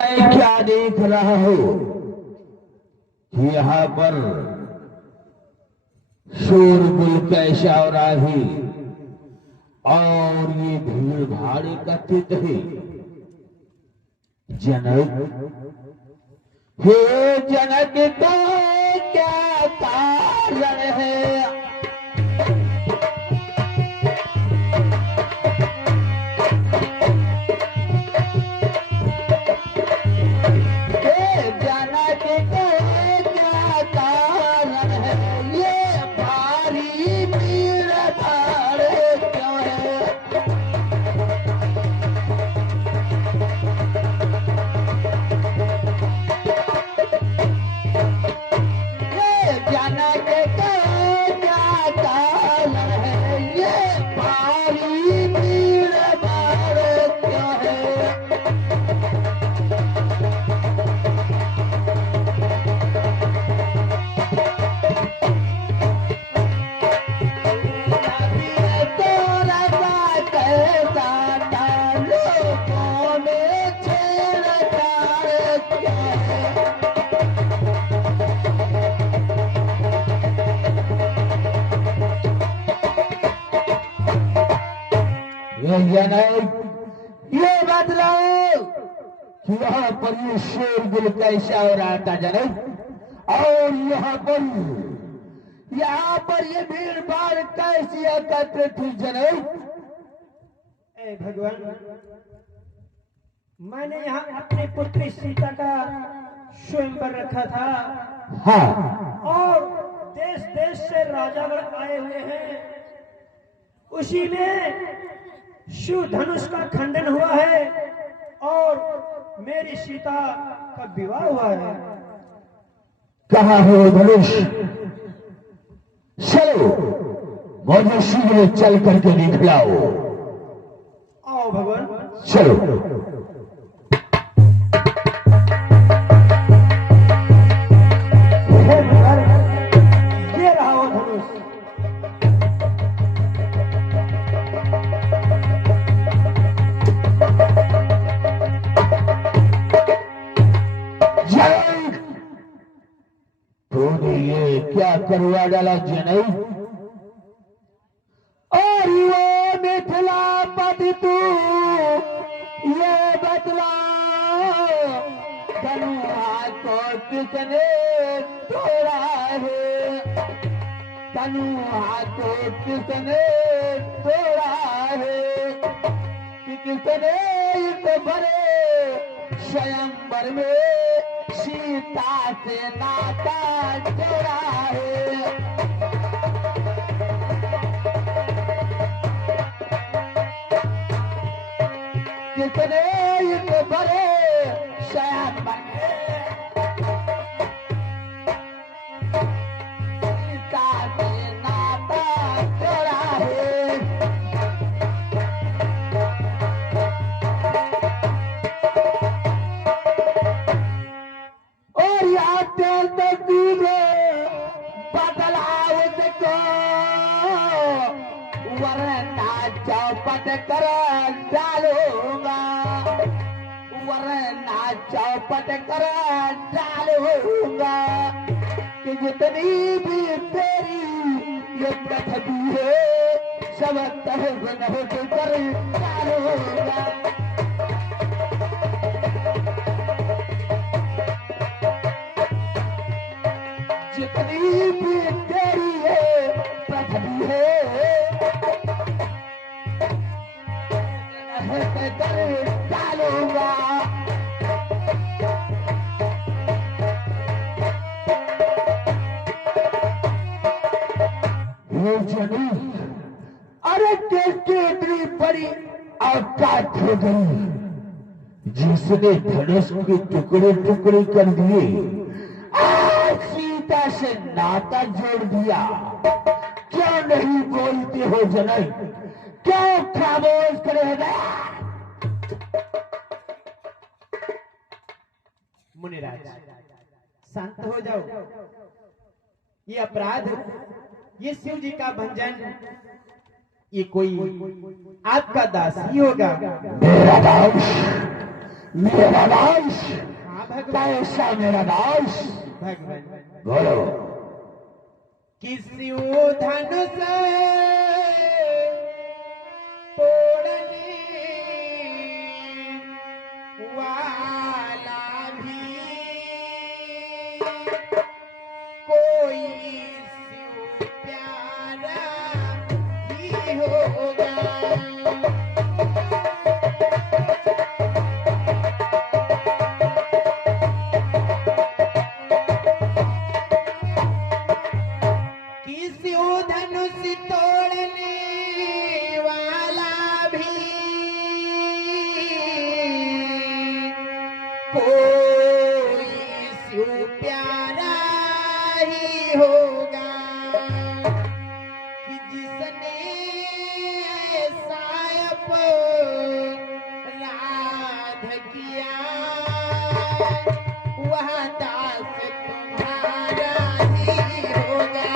क्या देख रहा हो कि यहाँ पर शोरगुल कैसा हो रहा है और ये भीड़ भाड़ एकत्रित है। जनक, हे जनक, तो क्या कारण है? ये बदलाओ कि यहाँ पर ये शोरगुल कैसा हो रहा था जनक, और यहाँ पर ये भीड़ भाड़ कैसी एकत्रित थी जनक? भगवान, मैंने यहाँ अपनी पुत्री सीता का स्वयंवर रखा था। हाँ। और देश देश से राजागण आए हुए हैं। उसी में शिव धनुष का खंडन हुआ है और मेरी सीता का विवाह हुआ है। कहाँ है वो धनुष? चलो मुझे शीघ्र चल करके दिखलाओ। आओ भगवान, चलो। ये रहा वो धनुष। तूने ये क्या करवा डाला जनक? और वो मिथिलापति तू ये बदला, धनुआ को किसने तोड़ा है? धनुआ को किसने तोड़ा है? कि किसने इस बड़े स्वयंवर में सीता से नाता जोड़ा है? कितने इस बड़े स्वयंवर में सीता से नाता जोड़ा है? और यहाँ तस्वीर बदलाव को वरना चौपट कर डालूंगा, वरना चौपट कर डालूंगा। कि जितनी भी तेरी ये पृथ्वी है सब तहस नहस कर डालूंगा। जितनी भी तेरी है पृथ्वी है कर डालूंगा। अरे किसकी इतनी बड़ी औकात हो गई जिसने धनुष के टुकड़े टुकड़े कर दिए, सीता से नाता जोड़ दिया? क्यों नहीं बोलते हो जनक? क्यों खामोश करे गया? मुनिराज, शांत हो जाओ। ये अपराध, ये शिव जी का भंजन, ये कोई आपका दास ही होगा। मेरा दास? मेरा दास हाँ भगवान। कैसा मेरा दास भगवान बोलो। किस्यू धनुष तोड़ने वाला भी कोई शिव प्यारा ही होगा। किसी धनुष तोड़ने वाला भी कोई शिव प्यारा ही होगा कि जिसने ऐसा अपराध किया वह दास तुम्हारा ही होगा।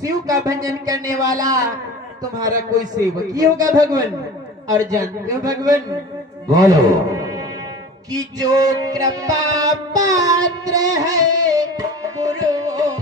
शिव का भजन करने वाला तुम्हारा कोई सेवक ही होगा भगवान। और जानते हो भगवान बोलो। कि जो कृपा पात्र है गुरुओं